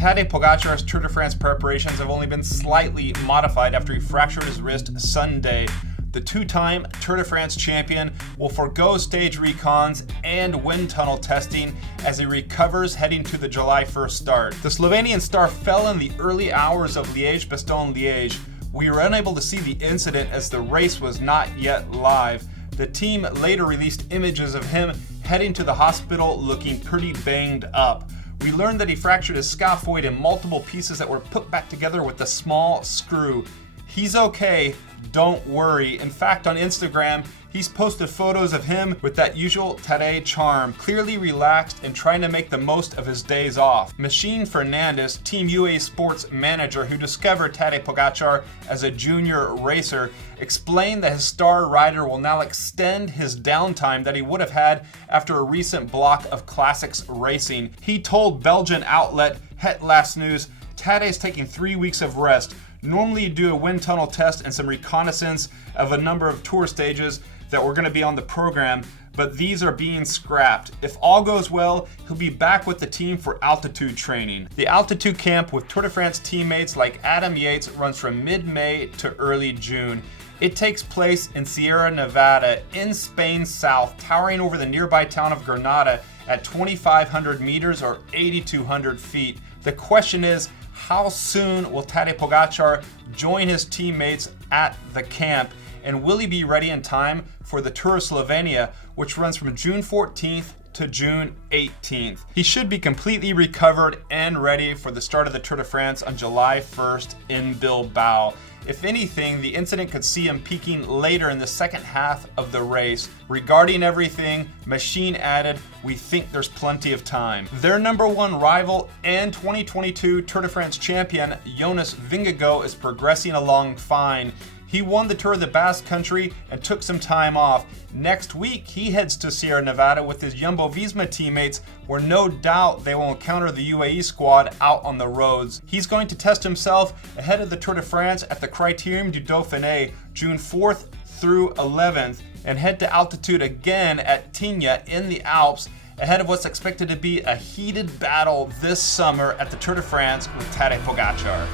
Tadej Pogacar's Tour de France preparations have only been slightly modified after he fractured his wrist Sunday. The two-time Tour de France champion will forego stage recons and wind tunnel testing as he recovers heading to the July 1st start. The Slovenian star fell in the early hours of Liège-Bastogne-Liège. We were unable to see the incident as the race was not yet live. The team later released images of him heading to the hospital looking pretty banged up. We learned that he fractured his scaphoid in multiple pieces that were put back together with a small screw. He's okay, don't worry. In fact, on Instagram, he's posted photos of him with that usual Tadej charm, clearly relaxed and trying to make the most of his days off. Machine Fernandez, Team UAE Sports manager who discovered Tadej Pogacar as a junior racer, explained that his star rider will now extend his downtime that he would have had after a recent block of classics racing. He told Belgian outlet Het Last News, Tadej's taking 3 weeks of rest. Normally you do a wind tunnel test and some reconnaissance of a number of tour stages that were going to be on the program, but these are being scrapped. If all goes well, he'll be back with the team for altitude training. The altitude camp with Tour de France teammates like Adam Yates runs from mid-May to early June. It takes place in Sierra Nevada in Spain's south, towering over the nearby town of Granada at 2,500 meters or 8,200 feet. The question is, how soon will Tadej Pogacar join his teammates at the camp? And will he be ready in time for the Tour of Slovenia, which runs from June 14th to June 18th? He should be completely recovered and ready for the start of the Tour de France on July 1st in Bilbao. If anything, the incident could see him peaking later in the second half of the race. Regarding everything, Machine added, we think there's plenty of time. Their number one rival and 2022 Tour de France champion, Jonas Vingegaard, is progressing along fine. He won the Tour of the Basque Country and took some time off. Next week, he heads to Sierra Nevada with his Jumbo-Visma teammates, where no doubt they will encounter the UAE squad out on the roads. He's going to test himself ahead of the Tour de France at the Critérium du Dauphiné, June 4th through 11th, and head to altitude again at Tignes in the Alps, ahead of what's expected to be a heated battle this summer at the Tour de France with Tadej Pogacar.